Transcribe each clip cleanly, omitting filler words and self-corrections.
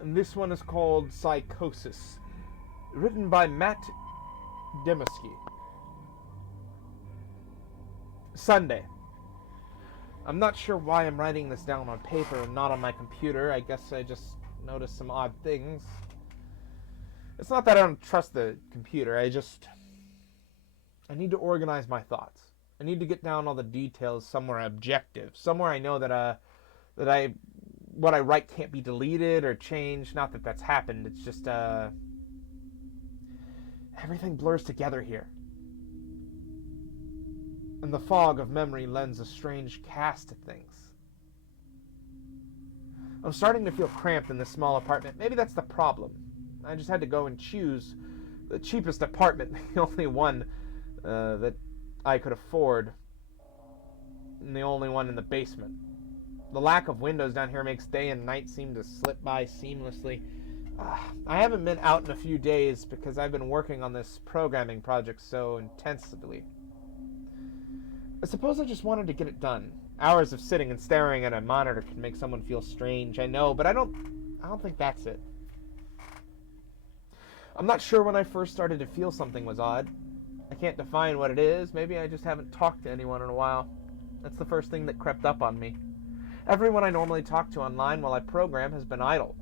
And this one is called Psychosis, written by Matt Dembski. Sunday. I'm not sure why I'm writing this down on paper and not on my computer. I guess I just noticed some odd things. It's not that I don't trust the computer. I need to organize my thoughts. I need to get down all the details somewhere objective, somewhere I know that what I write can't be deleted or changed. Not that that's happened. It's just everything blurs together here. And the fog of memory lends a strange cast to things. I'm starting to feel cramped in this small apartment. Maybe that's the problem. I just had to go and choose the cheapest apartment, the only one that I could afford, and the only one in the basement. The lack of windows down here makes day and night seem to slip by seamlessly. I haven't been out in a few days because I've been working on this programming project so intensively. I suppose I just wanted to get it done. Hours of sitting and staring at a monitor can make someone feel strange, I know, but I don't think that's it. I'm not sure when I first started to feel something was odd. I can't define what it is. Maybe I just haven't talked to anyone in a while. That's the first thing that crept up on me. Everyone I normally talk to online while I program has been idle.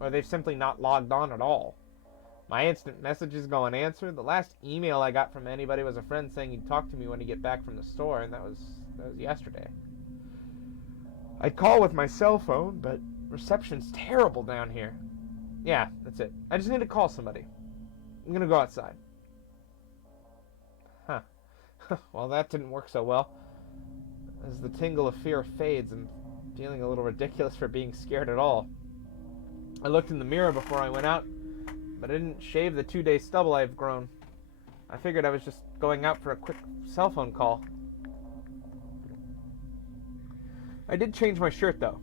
Or they've simply not logged on at all. My instant messages go unanswered. The last email I got from anybody was a friend saying he'd talk to me when he get back from the store, and that was yesterday. I'd call with my cell phone, but reception's terrible down here. Yeah, that's it. I just need to call somebody. I'm gonna go outside. Huh. Well, that didn't work so well. As the tingle of fear fades, I'm feeling a little ridiculous for being scared at all. I looked in the mirror before I went out, but I didn't shave the 2-day stubble I've grown. I figured I was just going out for a quick cell phone call. I did change my shirt, though,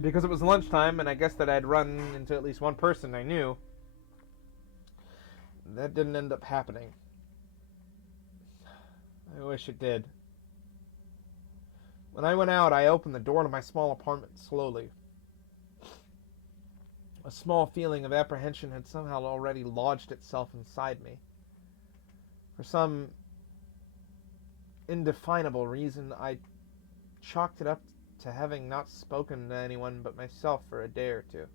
because it was lunchtime, and I guessed that I'd run into at least one person I knew. That didn't end up happening. I wish it did. When I went out, I opened the door to my small apartment slowly. A small feeling of apprehension had somehow already lodged itself inside me. For some indefinable reason, I chalked it up to having not spoken to anyone but myself for a day or two.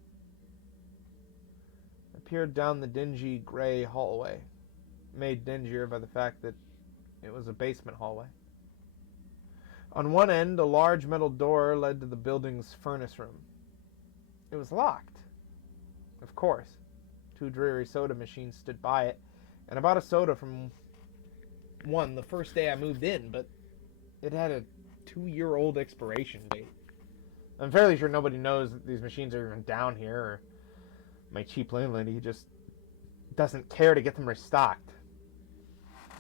I peered down the dingy gray hallway, made dingier by the fact that it was a basement hallway. On one end, a large metal door led to the building's furnace room. It was locked. Of course. 2 dreary soda machines stood by it, and I bought a soda from one the first day I moved in, but it had a 2-year-old expiration date. I'm fairly sure nobody knows that these machines are even down here, or my cheap landlady just doesn't care to get them restocked.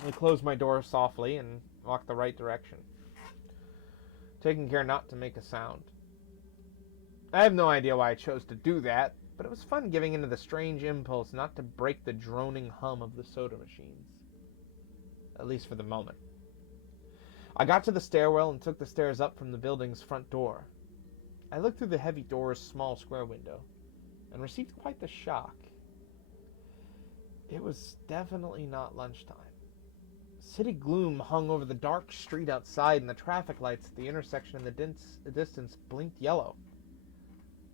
I closed my door softly and walked the right direction, taking care not to make a sound. I have no idea why I chose to do that, but it was fun giving into the strange impulse not to break the droning hum of the soda machines. At least for the moment. I got to the stairwell and took the stairs up from the building's front door. I looked through the heavy door's small square window and received quite the shock. It was definitely not lunchtime. City gloom hung over the dark street outside, and the traffic lights at the intersection in the distance blinked yellow.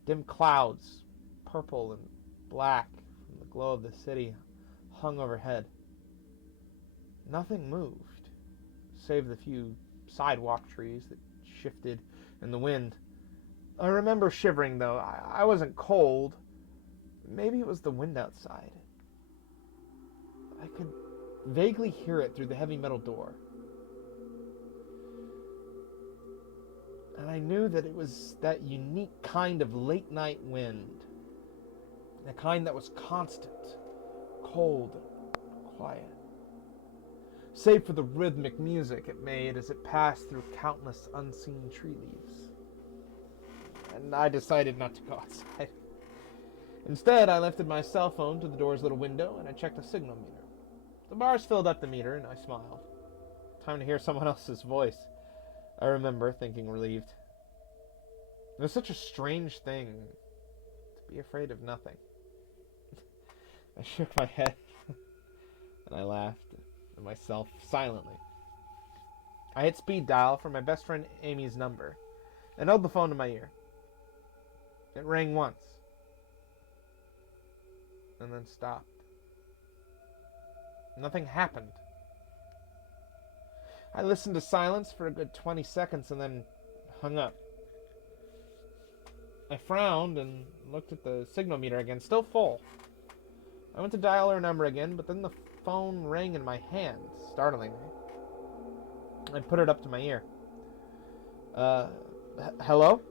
Dim clouds, purple and black from the glow of the city, hung overhead. Nothing moved, save the few sidewalk trees that shifted in the wind. I remember shivering, though. I wasn't cold. Maybe it was the wind outside. I could vaguely hear it through the heavy metal door. And I knew that it was that unique kind of late-night wind. The kind that was constant, cold, and quiet. Save for the rhythmic music it made as it passed through countless unseen tree leaves. And I decided not to go outside. Instead, I lifted my cell phone to the door's little window and I checked the signal meter. The bars filled up the meter and I smiled. Time to hear someone else's voice, I remember, thinking relieved. It was such a strange thing to Be afraid of nothing. I shook my head, and I laughed at myself silently. I hit speed dial for my best friend Amy's number, and held the phone to my ear. It rang once, and then stopped. Nothing happened. I listened to silence for a good 20 seconds and then hung up. I frowned and looked at the signal meter again, still full. I went to dial her number again, but then the phone rang in my hand, startling me. I put it up to my ear. Hello?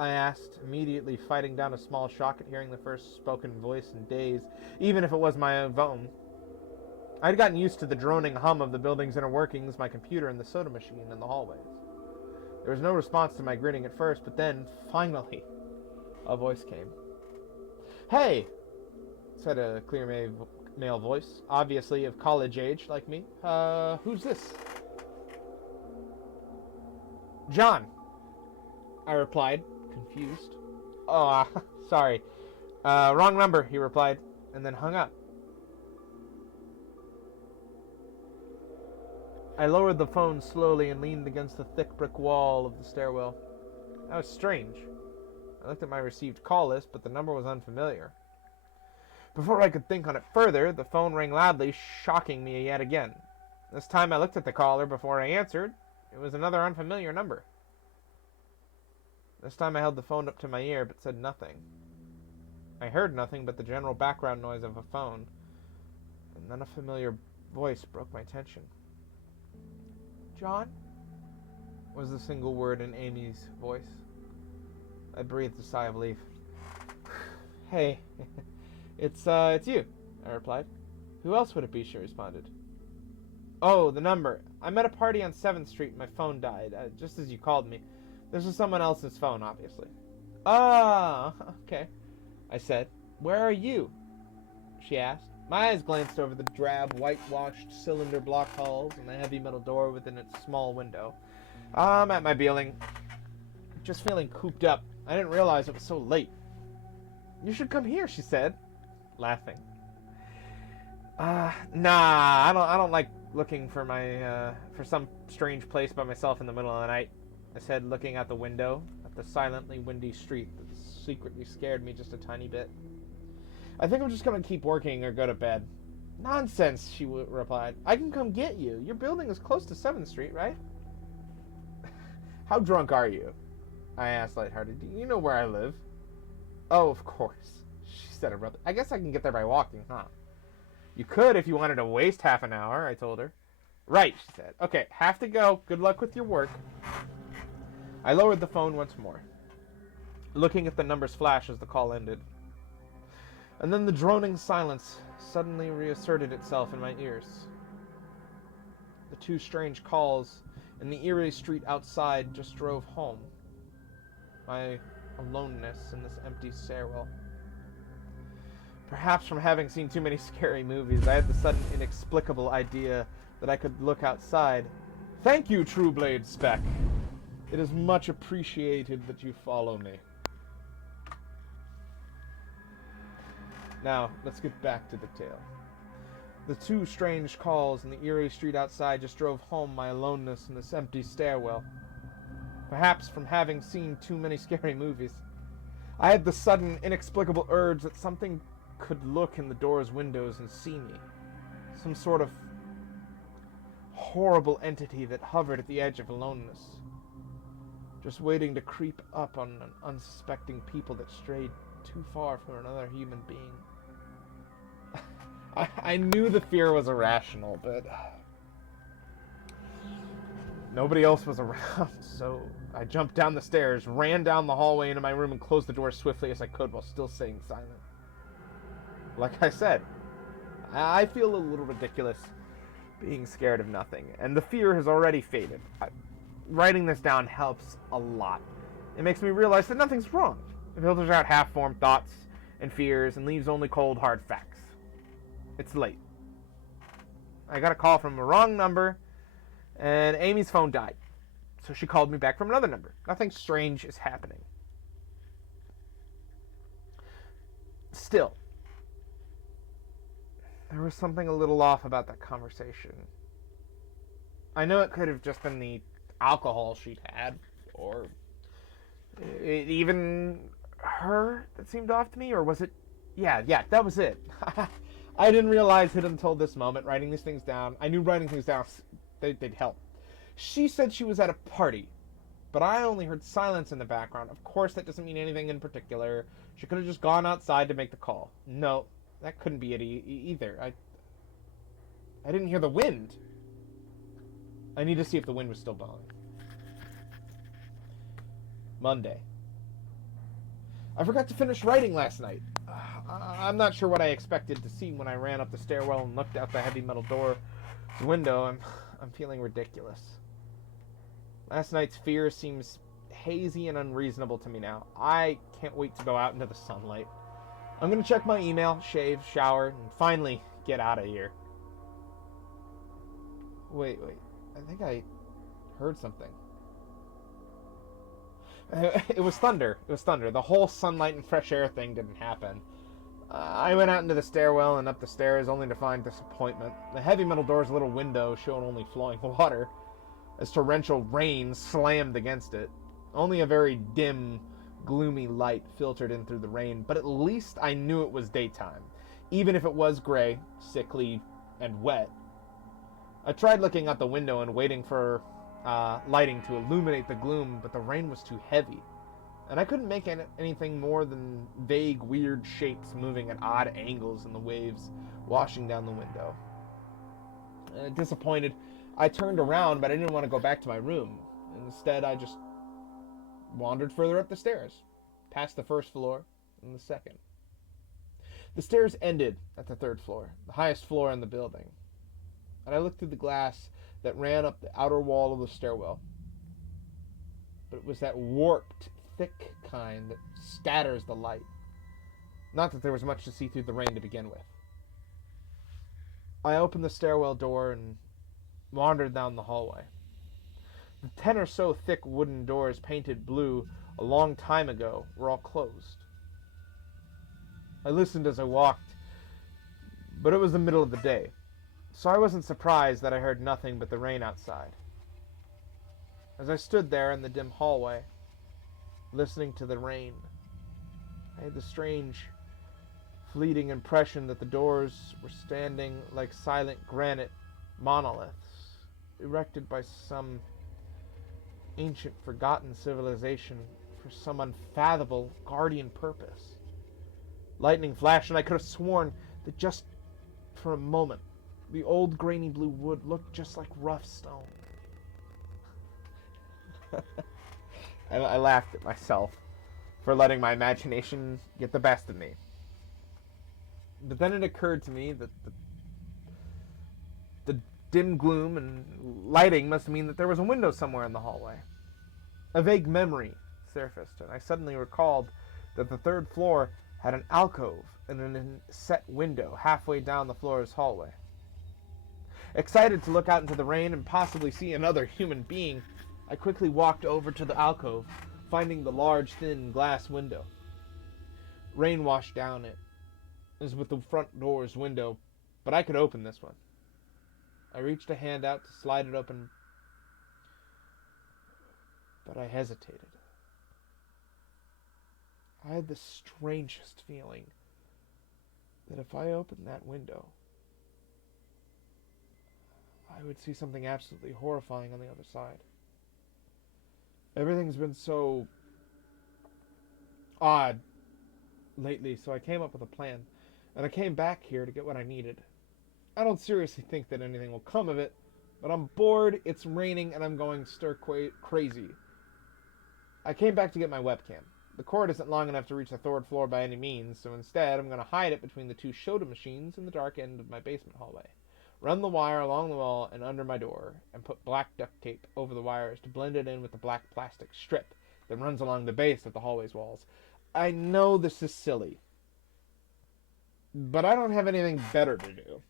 I asked, immediately fighting down a small shock at hearing the first spoken voice in days, even if it was my own phone. I'd gotten used to the droning hum of the building's inner workings, my computer, and the soda machine in the hallways. There was no response to my grinning at first, but then, finally, a voice came. "Hey!" said a clear male voice, obviously of college age, like me. Who's this?" "John," I replied, confused. "Oh, sorry. Wrong number," he replied, and then hung up. I lowered the phone slowly and leaned against the thick brick wall of the stairwell. That was strange. I looked at my received call list, but the number was unfamiliar. Before I could think on it further, the phone rang loudly, shocking me yet again. This time I looked at the caller before I answered. It was another unfamiliar number. This time I held the phone up to my ear, but said nothing. I heard nothing but the general background noise of a phone, and then a familiar voice broke my tension. "John?" was the single word in Amy's voice. I breathed a sigh of relief. "Hey, it's you," I replied. "Who else would it be?" she responded. "Oh, the number. I'm at a party on 7th Street and my phone died, just as you called me. This is someone else's phone, obviously." "Ah, okay," I said. "Where are you?" she asked. My eyes glanced over the drab, whitewashed cylinder block halls and the heavy metal door within its small window. "I'm at my building. Just feeling cooped up. I didn't realize it was so late." "You should come here," she said, laughing. Nah, I don't like looking for for some strange place by myself in the middle of the night," I said, looking out the window at the silently windy street that secretly scared me just a tiny bit. "I think I'm just going to keep working or go to bed." "Nonsense," she replied. "I can come get you. Your building is close to 7th Street, right?" "How drunk are you?" I asked lighthearted. "Do you know where I live?" "Oh, of course," she said abruptly. "I guess I can get there by walking, huh?" "You could if you wanted to waste half an hour," I told her. "Right," she said. "Okay, have to go. Good luck with your work." I lowered the phone once more, looking at the numbers flash as the call ended. And then the droning silence suddenly reasserted itself in my ears. The two strange calls in the eerie street outside just drove home my aloneness in this empty stairwell. Perhaps from having seen too many scary movies, I had the sudden inexplicable idea that I could look outside. "Thank you, Trueblade Spec. It is much appreciated that you follow me." Now, let's get back to the tale. The two strange calls in the eerie street outside just drove home my aloneness in this empty stairwell. Perhaps from having seen too many scary movies, I had the sudden, inexplicable urge that something could look in the door's windows and see me. Some sort of horrible entity that hovered at the edge of aloneness, just waiting to creep up on an unsuspecting people that strayed too far from another human being. I knew the fear was irrational, but nobody else was around, so I jumped down the stairs, ran down the hallway into my room, and closed the door as swiftly as I could while still staying silent. Like I said, I feel a little ridiculous being scared of nothing, and the fear has already faded. Writing this down helps a lot. It makes me realize that nothing's wrong. It filters out half-formed thoughts and fears and leaves only cold, hard facts. It's late. I got a call from a wrong number, and Amy's phone died. So she called me back from another number. Nothing strange is happening. Still, there was something a little off about that conversation. I know it could have just been the alcohol she'd had, or even her that seemed off to me, or was it? Yeah, that was it. I didn't realize it until this moment, writing these things down. I knew writing things down, they'd help. She said she was at a party, but I only heard silence in the background. Of course, that doesn't mean anything in particular. She could have just gone outside to make the call. No, that couldn't be it either. I didn't hear the wind. I need to see if the wind was still blowing. Monday. I forgot to finish writing last night. I'm not sure what I expected to see when I ran up the stairwell and looked out the heavy metal door window. I'm feeling ridiculous. Last night's fear seems hazy and unreasonable to me now. I can't wait to go out into the sunlight. I'm going to check my email, shave, shower, and finally get out of here. Wait. I think I heard something. It was thunder. The whole sunlight and fresh air thing didn't happen. I went out into the stairwell and up the stairs only to find disappointment. The heavy metal door's little window showed only flowing water as torrential rain slammed against it. Only a very dim, gloomy light filtered in through the rain, but at least I knew it was daytime, even if it was gray, sickly, and wet. I tried looking out the window and waiting for lighting to illuminate the gloom, but the rain was too heavy, and I couldn't make anything more than vague, weird shapes moving at odd angles in the waves washing down the window. Disappointed, I turned around, but I didn't want to go back to my room. Instead, I just wandered further up the stairs, past the first floor and the second. The stairs ended at the third floor, the highest floor in the building, and I looked through the glass that ran up the outer wall of the stairwell. But it was that warped, thick kind that scatters the light. Not that there was much to see through the rain to begin with. I opened the stairwell door and wandered down the hallway. The 10 or so thick wooden doors painted blue a long time ago were all closed. I listened as I walked, but it was the middle of the day, so I wasn't surprised that I heard nothing but the rain outside. As I stood there in the dim hallway, listening to the rain, I had the strange, fleeting impression that the doors were standing like silent granite monoliths, erected by some ancient, forgotten civilization for some unfathomable guardian purpose. Lightning flashed, and I could have sworn that just for a moment, the old grainy blue wood looked just like rough stone. I laughed at myself for letting my imagination get the best of me. But then it occurred to me that the dim gloom and lighting must mean that there was a window somewhere in the hallway. A vague memory surfaced, and I suddenly recalled that the third floor had an alcove and an inset window halfway down the floor's hallway. Excited to look out into the rain and possibly see another human being, I quickly walked over to the alcove, finding the large, thin glass window. Rain washed down it, as with the front door's window, but I could open this one. I reached a hand out to slide it open, but I hesitated. I had the strangest feeling that if I opened that window, I would see something absolutely horrifying on the other side. Everything's been so odd lately, so I came up with a plan, and I came back here to get what I needed. I don't seriously think that anything will come of it, but I'm bored, it's raining, and I'm going stir crazy. I came back to get my webcam. The cord isn't long enough to reach the third floor by any means, so instead I'm going to hide it between the two Shoda machines in the dark end of my basement hallway. Run the wire along the wall and under my door, and put black duct tape over the wires to blend it in with the black plastic strip that runs along the base of the hallway's walls. I know this is silly, but I don't have anything better to do.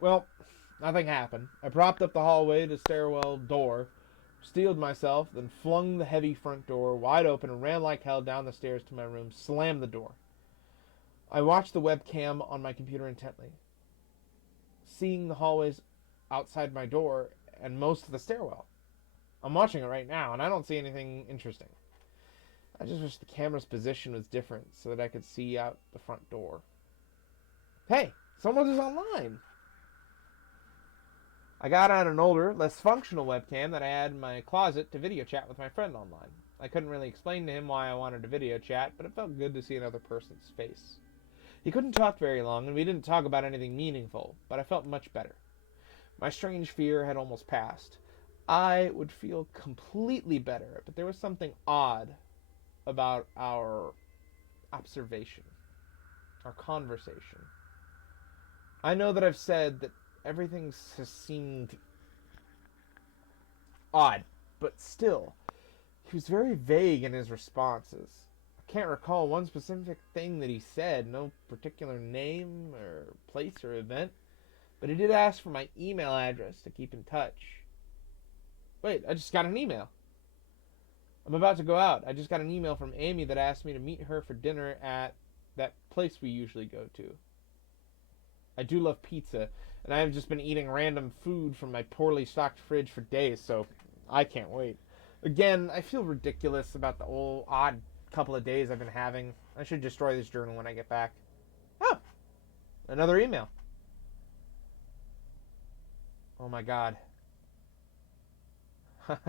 Well, nothing happened. I propped up the hallway to stairwell door, steeled myself, then flung the heavy front door wide open and ran like hell down the stairs to my room, slammed the door. I watched the webcam on my computer intently, seeing the hallways outside my door and most of the stairwell. I'm watching it right now, and I don't see anything interesting. I just wish the camera's position was different so that I could see out the front door. Hey, someone is online! I got out an older, less functional webcam that I had in my closet to video chat with my friend online. I couldn't really explain to him why I wanted to video chat, but it felt good to see another person's face. He couldn't talk very long, and we didn't talk about anything meaningful, but I felt much better. My strange fear had almost passed. I would feel completely better, but there was something odd about our observation, our conversation. I know that I've said that everything has seemed odd, but still, he was very vague in his responses. I can't recall one specific thing that he said, no particular name or place or event, but he did ask for my email address to keep in touch. Wait, I just got an email. I'm about to go out. I just got an email from Amy that asked me to meet her for dinner at that place we usually go to. I do love pizza, and I have just been eating random food from my poorly stocked fridge for days, so I can't wait. Again, I feel ridiculous about the odd couple of days I've been having. I should destroy this journal when I get back. Oh, another email. Oh my god.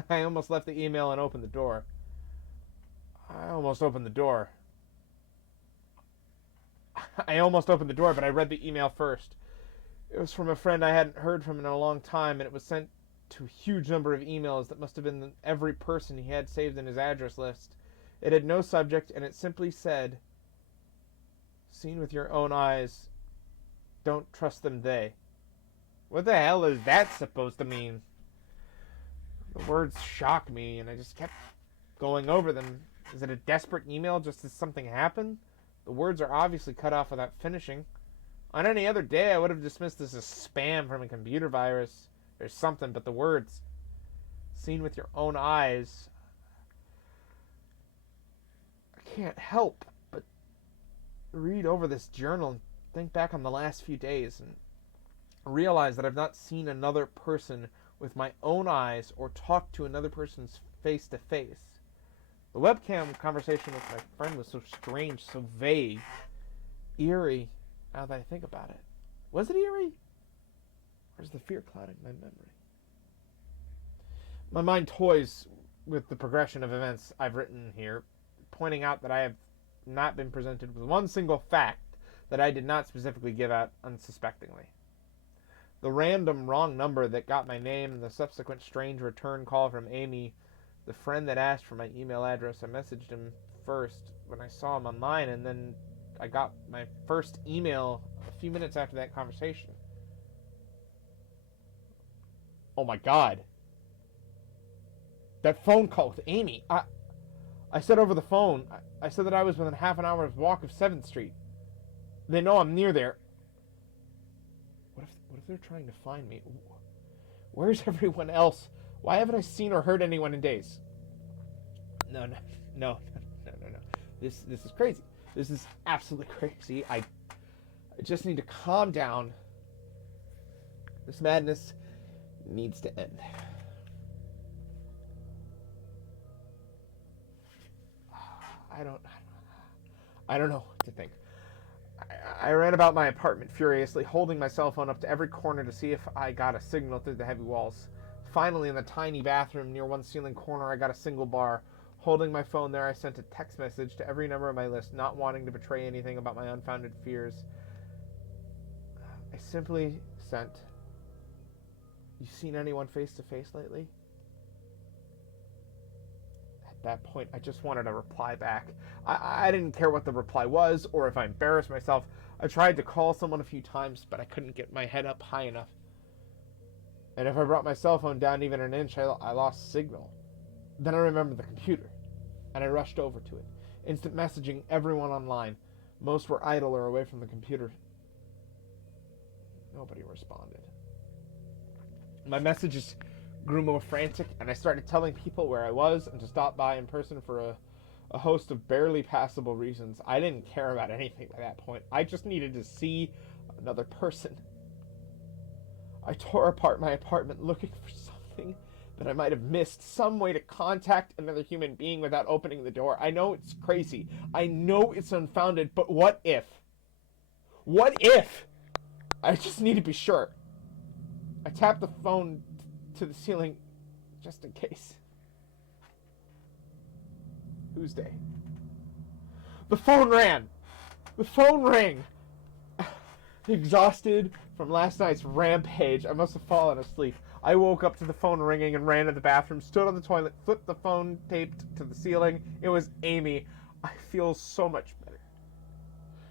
I almost left the email and opened the door. I almost opened the door, but I read the email first. It was from a friend I hadn't heard from in a long time, and it was sent to a huge number of emails that must have been every person he had saved in his address list. It had no subject, and it simply said, "Seen with your own eyes. Don't trust them, they." What the hell is that supposed to mean? The words shocked me, and I just kept going over them. Is it a desperate email just as something happened? The words are obviously cut off without finishing. On any other day, I would have dismissed this as spam from a computer virus or something, but the words, "Seen with your own eyes," I can't help but read over this journal and think back on the last few days and realize that I've not seen another person with my own eyes or talked to another person's face to face. The webcam conversation with my friend was so strange, so vague, eerie, now that I think about it. Was it eerie? Or is the fear clouding my memory? My mind toys with the progression of events I've written here, pointing out that I have not been presented with one single fact that I did not specifically give out unsuspectingly. The random wrong number that got my name and the subsequent strange return call from Amy, the friend that asked for my email address, I messaged him first when I saw him online, and then I got my first email a few minutes after that conversation. Oh my god. That phone call with Amy. I said over the phone, I said that I was within half an hour's walk of 7th Street. They know I'm near there. What if they're trying to find me? Where's everyone else? Why haven't I seen or heard anyone in days? No. This is crazy. This is absolutely crazy. I just need to calm down. This madness needs to end. I don't know what to think. I ran about my apartment furiously, holding my cell phone up to every corner to see if I got a signal through the heavy walls. Finally, in the tiny bathroom near one ceiling corner, I got a single bar. Holding my phone there, I sent a text message to every number on my list, not wanting to betray anything about my unfounded fears. I simply sent, "You seen anyone face to face lately?" At that point, I just wanted a reply back. I didn't care what the reply was, or if I embarrassed myself. I tried to call someone a few times, but I couldn't get my head up high enough. And if I brought my cell phone down even an inch, I lost signal. Then I remembered the computer, and I rushed over to it, instant messaging everyone online. Most were idle or away from the computer. Nobody responded. My messages grew more frantic, and I started telling people where I was and to stop by in person for a host of barely passable reasons. I didn't care about anything by that point. I just needed to see another person. I tore apart my apartment looking for something that I might have missed, some way to contact another human being without opening the door. I know it's crazy. I know it's unfounded, but what if? What if? I just need to be sure. I tapped the phone to the ceiling just in case. Tuesday. The phone rang. The phone rang. Exhausted from last night's rampage, I must have fallen asleep. I woke up to the phone ringing and ran to the bathroom, stood on the toilet, flipped the phone taped to the ceiling. It was Amy. I feel so much better.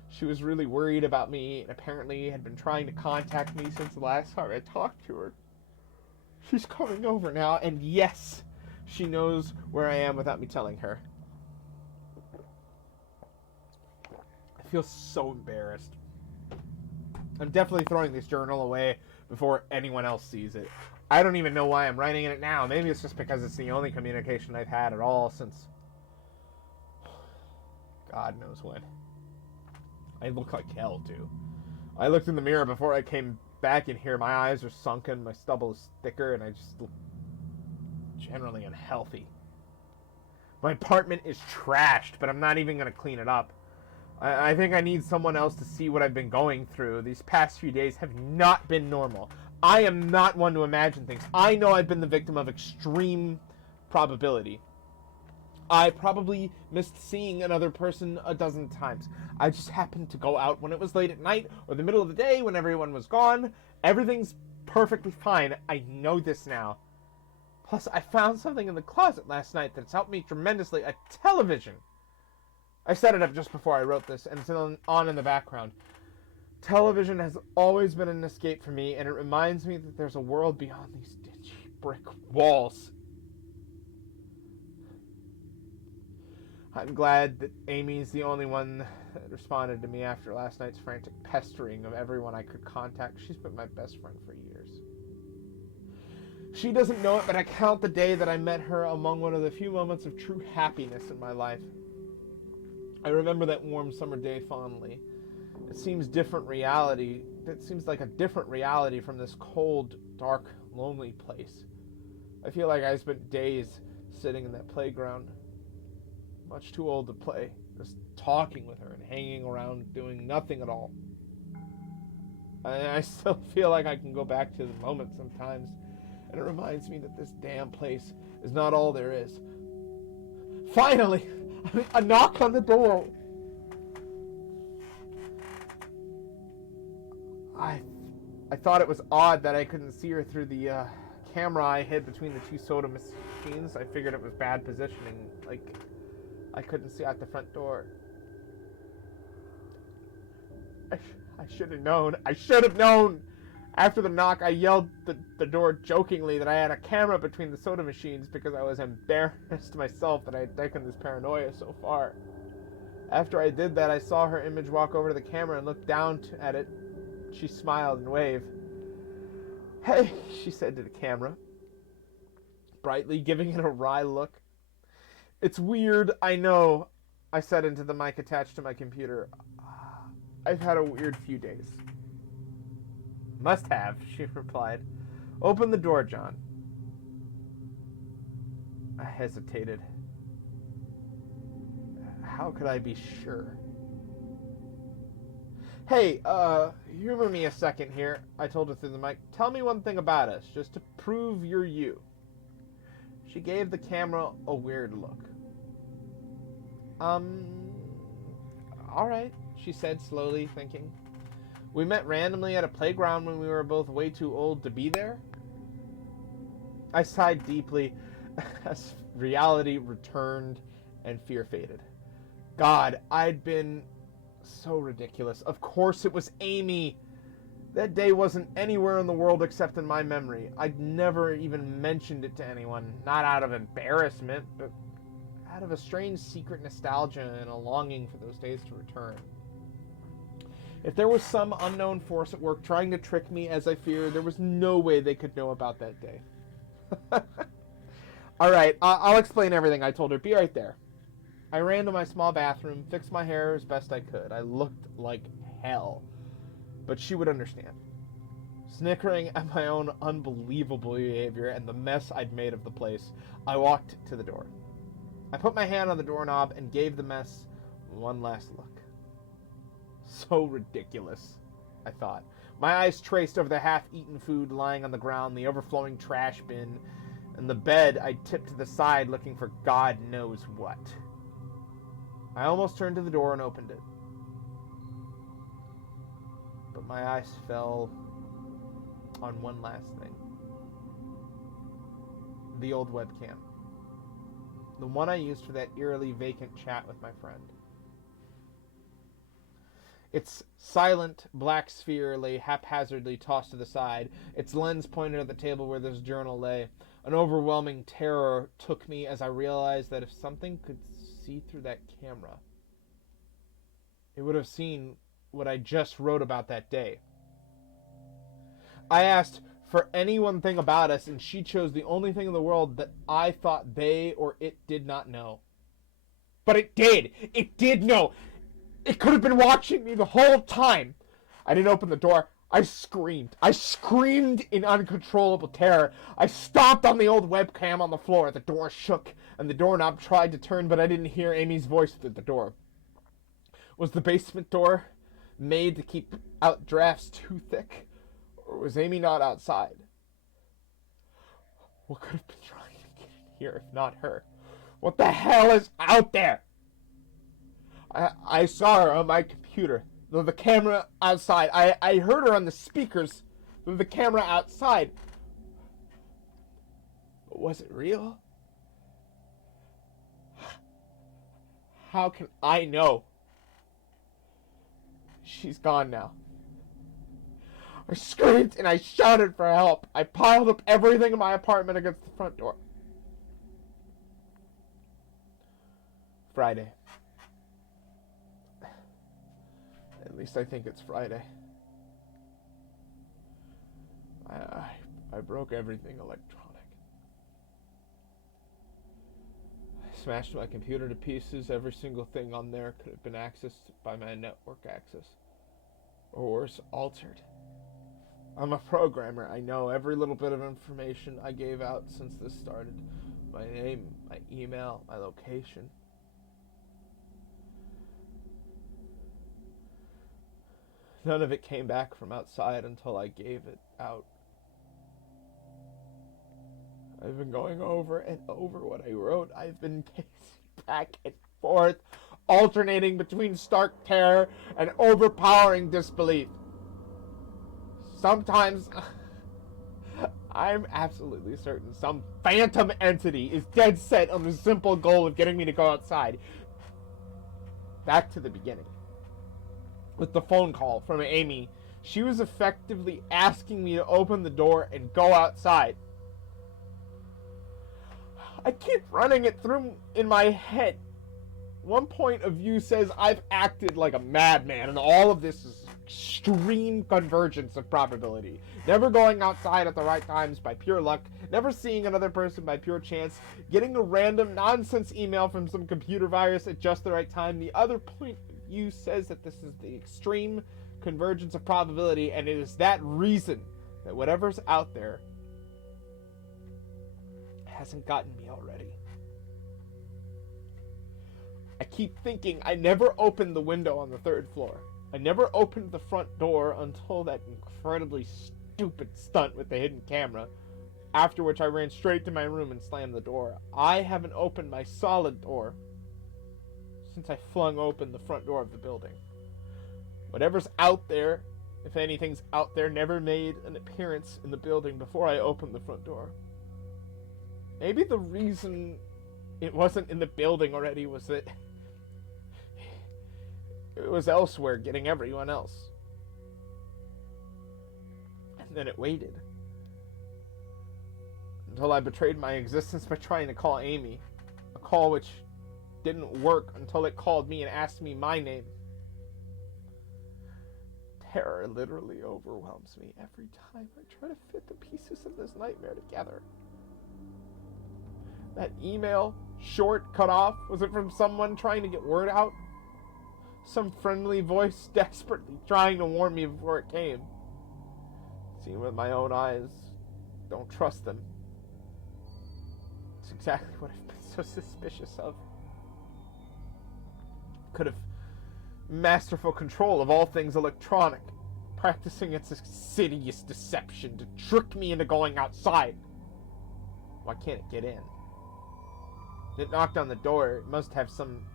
She was really worried about me and apparently had been trying to contact me since the last time I talked to her. She's coming over now, and yes, she knows where I am without me telling her. I feel so embarrassed. I'm definitely throwing this journal away before anyone else sees it. I don't even know why I'm writing in it now. Maybe it's just because it's the only communication I've had at all since God knows when. I look like hell, too. I looked in the mirror before I came back in here. My eyes are sunken, my stubble is thicker, and I just look generally unhealthy. My apartment is trashed, but I'm not even going to clean it up. I think I need someone else to see what I've been going through. These past few days have not been normal. I am not one to imagine things. I know I've been the victim of extreme probability. I probably missed seeing another person a dozen times. I just happened to go out when it was late at night or the middle of the day when everyone was gone. Everything's perfectly fine. I know this now. Plus, I found something in the closet last night that's helped me tremendously. A television. I set it up just before I wrote this, and it's on in the background. Television has always been an escape for me, and it reminds me that there's a world beyond these dingy brick walls. I'm glad that Amy's the only one that responded to me after last night's frantic pestering of everyone I could contact. She's been my best friend for years. She doesn't know it, but I count the day that I met her among one of the few moments of true happiness in my life. I remember that warm summer day fondly. It seems like a different reality from this cold, dark, lonely place. I feel like I spent days sitting in that playground, much too old to play, just talking with her and hanging around doing nothing at all. I still feel like I can go back to the moment sometimes, and it reminds me that this damn place is not all there is. Finally! A knock on the door. I thought it was odd that I couldn't see her through the camera I hid between the two soda machines. I figured it was bad positioning, like I couldn't see out the front door. I should have known. I should have known. After the knock, I yelled the door jokingly that I had a camera between the soda machines because I was embarrassed myself that I had taken this paranoia so far. After I did that, I saw her image walk over to the camera and look down at it. She smiled and waved. "Hey," she said to the camera, brightly, giving it a wry look. "It's weird, I know," I said into the mic attached to my computer. "I've had a weird few days." "Must have," she replied. "Open the door, John." I hesitated. How could I be sure? "Hey, humor me a second here," I told her through the mic. "Tell me one thing about us, just to prove you're you." She gave the camera a weird look. Alright, she said, slowly, thinking. "We met randomly at a playground when we were both way too old to be there?" I sighed deeply as reality returned and fear faded. God, I'd been so ridiculous. Of course it was Amy. That day wasn't anywhere in the world except in my memory. I'd never even mentioned it to anyone, not out of embarrassment, but out of a strange secret nostalgia and a longing for those days to return. If there was some unknown force at work trying to trick me, as I feared, there was no way they could know about that day. All right, I'll explain everything, I told her. Be right there. I ran to my small bathroom, fixed my hair as best I could. I looked like hell, but she would understand. Snickering at my own unbelievable behavior and the mess I'd made of the place, I walked to the door. I put my hand on the doorknob and gave the mess one last look. So ridiculous, I thought. My eyes traced over the half-eaten food lying on the ground, the overflowing trash bin, and the bed I tipped to the side looking for God knows what. I almost turned to the door and opened it. But my eyes fell on one last thing. The old webcam. The one I used for that eerily vacant chat with my friend. Its silent black sphere lay haphazardly tossed to the side, its lens pointed at the table where this journal lay. An overwhelming terror took me as I realized that if something could see through that camera, it would have seen what I just wrote about that day. I asked for any one thing about us, and she chose the only thing in the world that I thought they or it did not know. But it did! It did know! It could have been watching me the whole time! I didn't open the door. I screamed. I screamed in uncontrollable terror. I stomped on the old webcam on the floor. The door shook, and the doorknob tried to turn, but I didn't hear Amy's voice through the door. Was the basement door made to keep out drafts too thick? Or was Amy not outside? What could have been trying to get in here if not her? What the hell is out there? I saw her on my computer. The camera outside. I heard her on the speakers. The camera outside. But was it real? How can I know? She's gone now. I screamed and I shouted for help. I piled up everything in my apartment against the front door. Friday. At least I think it's Friday. I broke everything electronic. I smashed my computer to pieces. Every single thing on there could have been accessed by my network access. Or worse, altered. I'm a programmer. I know every little bit of information I gave out since this started. My name, my email, my location. None of it came back from outside until I gave it out. I've been going over and over what I wrote. I've been pacing back and forth, alternating between stark terror and overpowering disbelief. Sometimes I'm absolutely certain some phantom entity is dead set on the simple goal of getting me to go outside. Back to the beginning. With the phone call from Amy, she was effectively asking me to open the door and go outside. I keep running it through in my head. One point of view says I've acted like a madman, and all of this is extreme convergence of probability. Never going outside at the right times by pure luck, never seeing another person by pure chance, getting a random nonsense email from some computer virus at just the right time. The other point of view says that this is the extreme convergence of probability, and it is that reason that whatever's out there hasn't gotten me already. I keep thinking I never opened the window on the third floor. I never opened the front door until that incredibly stupid stunt with the hidden camera, after which I ran straight to my room and slammed the door. I haven't opened my solid door since I flung open the front door of the building. Whatever's out there, if anything's out there, never made an appearance in the building before I opened the front door. Maybe the reason it wasn't in the building already was that it was elsewhere getting everyone else. And then it waited until I betrayed my existence by trying to call Amy. A call which didn't work until it called me and asked me my name. Terror literally overwhelms me every time I try to fit the pieces of this nightmare together. That email short, cut off? Was it from someone trying to get word out? Some friendly voice desperately trying to warn me before it came? Seen with my own eyes, don't trust them. It's exactly what I've been so suspicious of. Could have masterful control of all things electronic, practicing its insidious deception to trick me into going outside. Why can't it get in? It knocked on the door. It must have some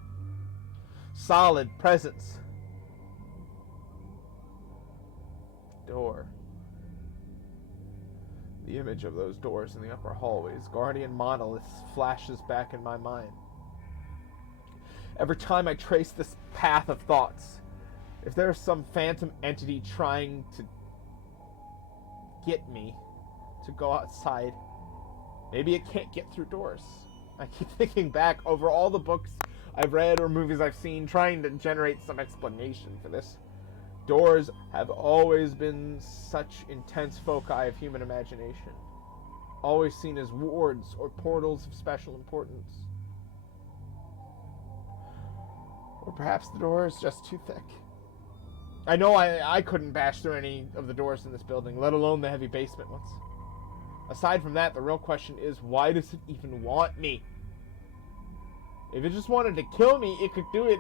solid presence. Door. The image of those doors in the upper hallways, guardian monoliths, flashes back in my mind. Every time I trace this path of thoughts, if there's some phantom entity trying to get me to go outside, maybe it can't get through doors. I keep thinking back over all the books I've read or movies I've seen, trying to generate some explanation for this. Doors have always been such intense foci of human imagination, always seen as wards or portals of special importance. Or perhaps the door is just too thick. I know I couldn't bash through any of the doors in this building, let alone the heavy basement ones. Aside from that, the real question is, why does it even want me? If it just wanted to kill me, it could do it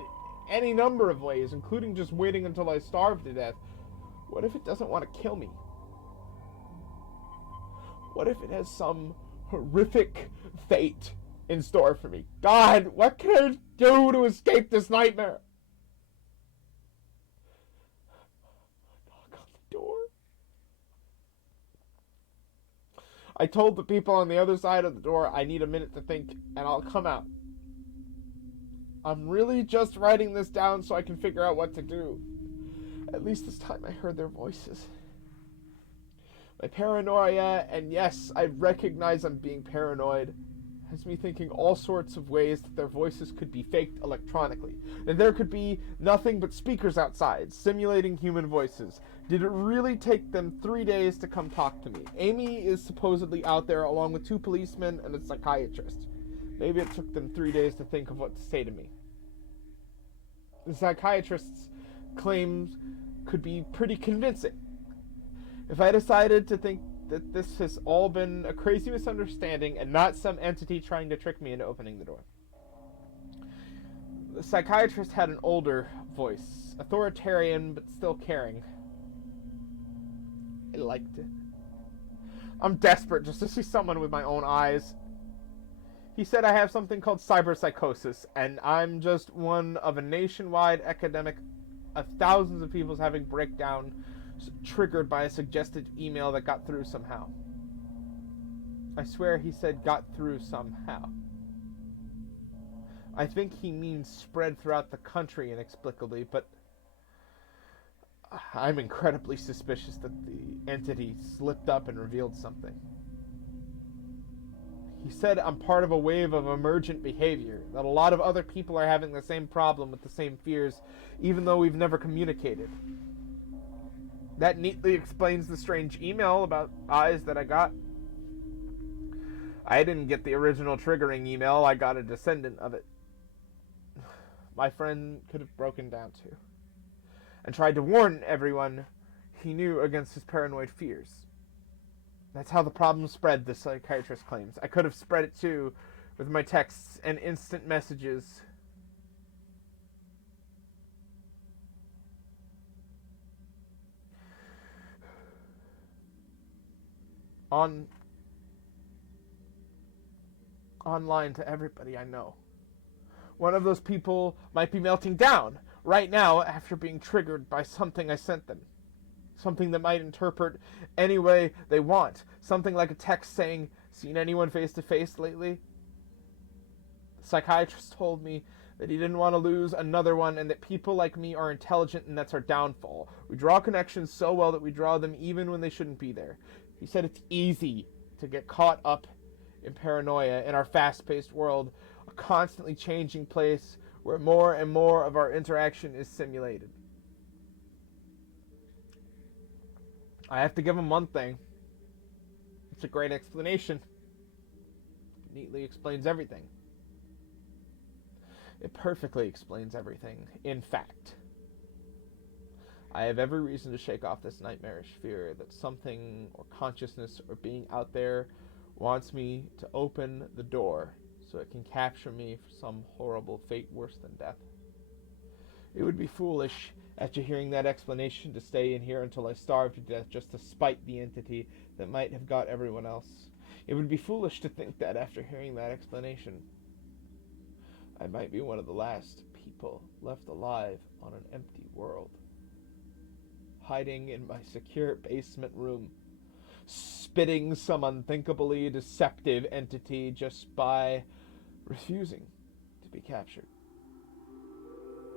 any number of ways, including just waiting until I starve to death. What if it doesn't want to kill me? What if it has some horrific fate in store for me? God, what can I do to escape this nightmare? Knock on the door. I told the people on the other side of the door I need a minute to think, and I'll come out. I'm really just writing this down so I can figure out what to do. At least this time I heard their voices. My paranoia, and yes, I recognize I'm being paranoid, has me thinking all sorts of ways that their voices could be faked electronically. That there could be nothing but speakers outside, simulating human voices. Did it really take them 3 days to come talk to me? Amy is supposedly out there along with 2 policemen and a psychiatrist. Maybe it took them 3 days to think of what to say to me. The psychiatrist's claims could be pretty convincing. If I decided to think that this has all been a crazy misunderstanding and not some entity trying to trick me into opening the door. The psychiatrist had an older voice, authoritarian but still caring. I liked it. I'm desperate just to see someone with my own eyes. He said I have something called Psychosis, and I'm just one of a nationwide epidemic of thousands of people having breakdown triggered by a suggested email that got through somehow. I swear he said got through somehow. I think he means spread throughout the country inexplicably, but I'm incredibly suspicious that the entity slipped up and revealed something. He said I'm part of a wave of emergent behavior, that a lot of other people are having the same problem with the same fears, even though we've never communicated. That neatly explains the strange email about eyes that I got. I didn't get the original triggering email, I got a descendant of it. My friend could have broken down too, and tried to warn everyone he knew against his paranoid fears. That's how the problem spread, the psychiatrist claims. I could have spread it too, with my texts and instant messages. Online to everybody I know. One of those people might be melting down right now after being triggered by something I sent them. Something that might interpret any way they want. Something like a text saying, "Seen anyone face to face lately?" The psychiatrist told me that he didn't want to lose another one, and that people like me are intelligent, and that's our downfall. We draw connections so well that we draw them even when they shouldn't be there. He said it's easy to get caught up in paranoia in our fast-paced world, a constantly changing place where more and more of our interaction is simulated. I have to give him one thing. It's a great explanation. It neatly explains everything. It perfectly explains everything. In fact, I have every reason to shake off this nightmarish fear that something or consciousness or being out there wants me to open the door so it can capture me for some horrible fate worse than death. It would be foolish, after hearing that explanation, to stay in here until I starve to death just to spite the entity that might have got everyone else. It would be foolish to think that after hearing that explanation, I might be one of the last people left alive on an empty world, hiding in my secure basement room, spitting some unthinkably deceptive entity just by refusing to be captured.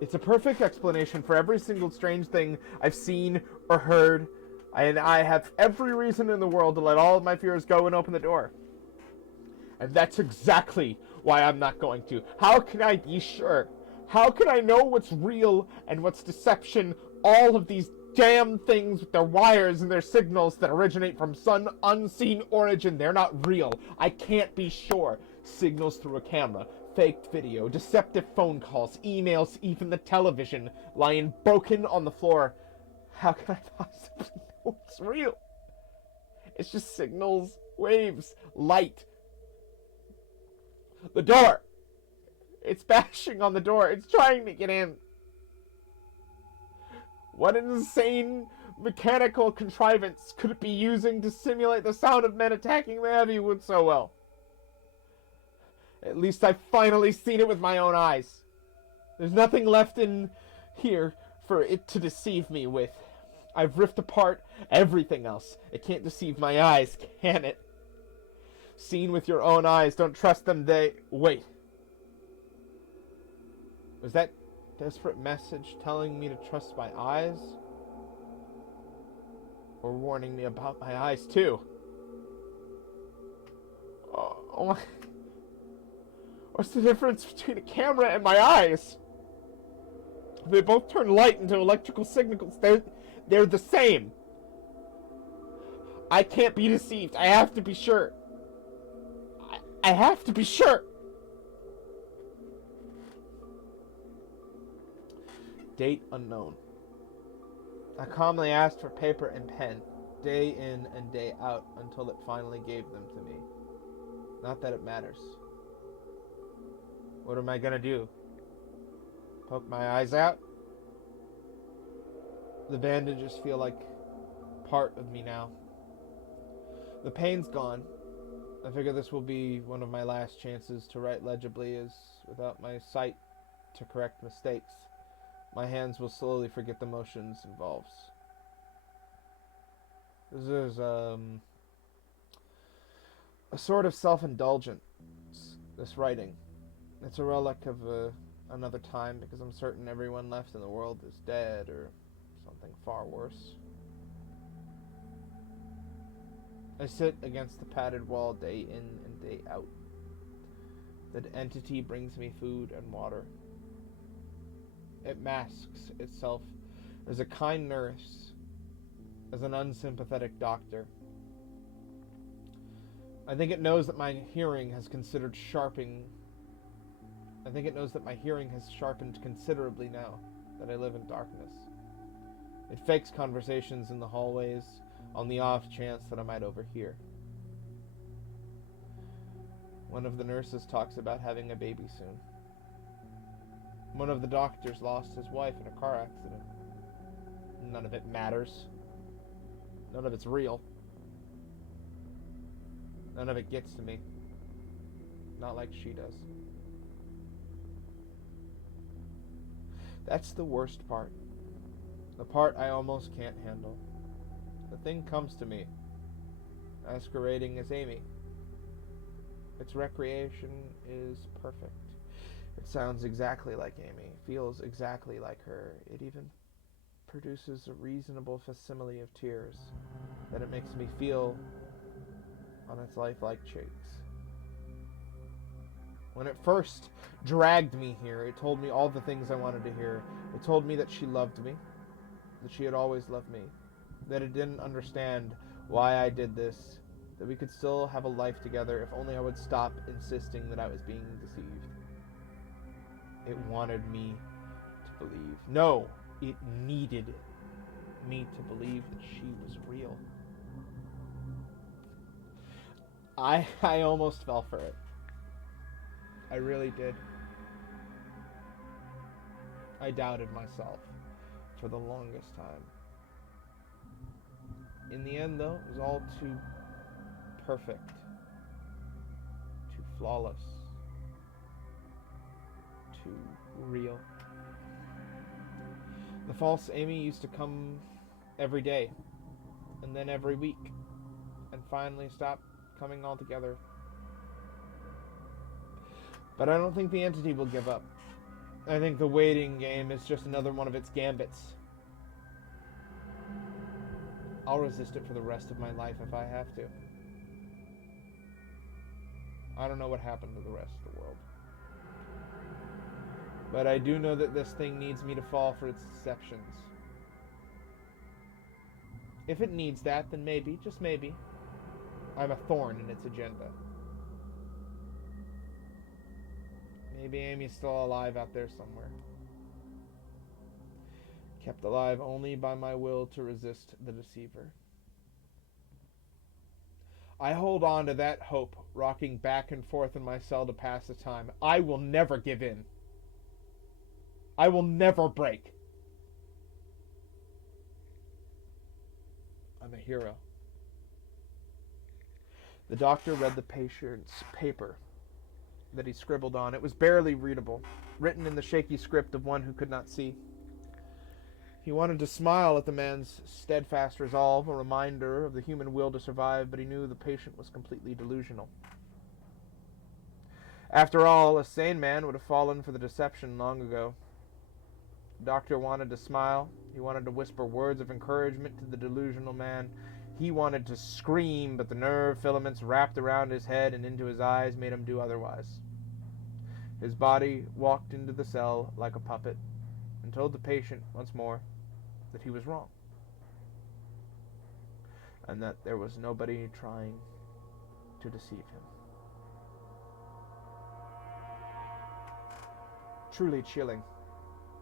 It's a perfect explanation for every single strange thing I've seen or heard, and I have every reason in the world to let all of my fears go and open the door. And that's exactly why I'm not going to. How can I be sure? How can I know what's real and what's deception? All of these damn things with their wires and their signals that originate from some unseen origin, they're not real. I can't be sure. Signals through a camera, faked video, deceptive phone calls, emails, even the television lying broken on the floor. How can I possibly know it's real? It's just signals, waves, light. The door! It's bashing on the door. It's trying to get in. What insane mechanical contrivance could it be using to simulate the sound of men attacking the Heavywood so well? At least I've finally seen it with my own eyes. There's nothing left in here for it to deceive me with. I've ripped apart everything else. It can't deceive my eyes, can it? Seen with your own eyes, don't trust them, wait. Was that desperate message telling me to trust my eyes? Or warning me about my eyes, too? Oh, what's the difference between a camera and my eyes? They both turn light into electrical signals. They're the same. I can't be deceived. I have to be sure. I have to be sure. Date unknown. I calmly asked for paper and pen, day in and day out, until it finally gave them to me. Not that it matters. What am I gonna do? Poke my eyes out? The bandages feel like part of me now. The pain's gone. I figure this will be one of my last chances to write legibly, as without my sight to correct mistakes, my hands will slowly forget the motions involved. This is a sort of self-indulgence, this writing. It's a relic of another time, because I'm certain everyone left in the world is dead or something far worse. I sit against the padded wall day in and day out. The entity brings me food and water. It masks itself as a kind nurse, as an unsympathetic doctor. I think it knows that my hearing has sharpened considerably now that I live in darkness. It fakes conversations in the hallways on the off chance that I might overhear. One of the nurses talks about having a baby soon. One of the doctors lost his wife in a car accident. None of it matters. None of it's real. None of it gets to me. Not like she does. That's the worst part. The part I almost can't handle. The thing comes to me, masquerading as Amy. Its recreation is perfect. It sounds exactly like Amy, feels exactly like her. It even produces a reasonable facsimile of tears that it makes me feel on its lifelike cheeks. When it first dragged me here, it told me all the things I wanted to hear. It told me that she loved me, that she had always loved me, that it didn't understand why I did this, that we could still have a life together if only I would stop insisting that I was being deceived. It wanted me to believe. No, it needed me to believe that she was real. I almost fell for it. I really did. I doubted myself for the longest time. In the end, though, it was all too perfect, too flawless, too real. The false Amy used to come every day, and then every week, and finally stopped coming altogether. But I don't think the entity will give up. I think the waiting game is just another one of its gambits. I'll resist it for the rest of my life if I have to. I don't know what happened to the rest of the world. But I do know that this thing needs me to fall for its deceptions. If it needs that, then maybe, just maybe, I'm a thorn in its agenda. Maybe Amy's still alive out there somewhere. Kept alive only by my will to resist the deceiver. I hold on to that hope, rocking back and forth in my cell to pass the time. I will never give in. I will never break. I'm a hero. The doctor read the patient's paper that he scribbled on. It was barely readable, written in the shaky script of one who could not see. He wanted to smile at the man's steadfast resolve, a reminder of the human will to survive, but he knew the patient was completely delusional. After all, a sane man would have fallen for the deception long ago. The doctor wanted to smile. He wanted to whisper words of encouragement to the delusional man. He wanted to scream, but the nerve filaments wrapped around his head and into his eyes made him do otherwise. His body walked into the cell like a puppet and told the patient once more that he was wrong, and that there was nobody trying to deceive him. Truly chilling.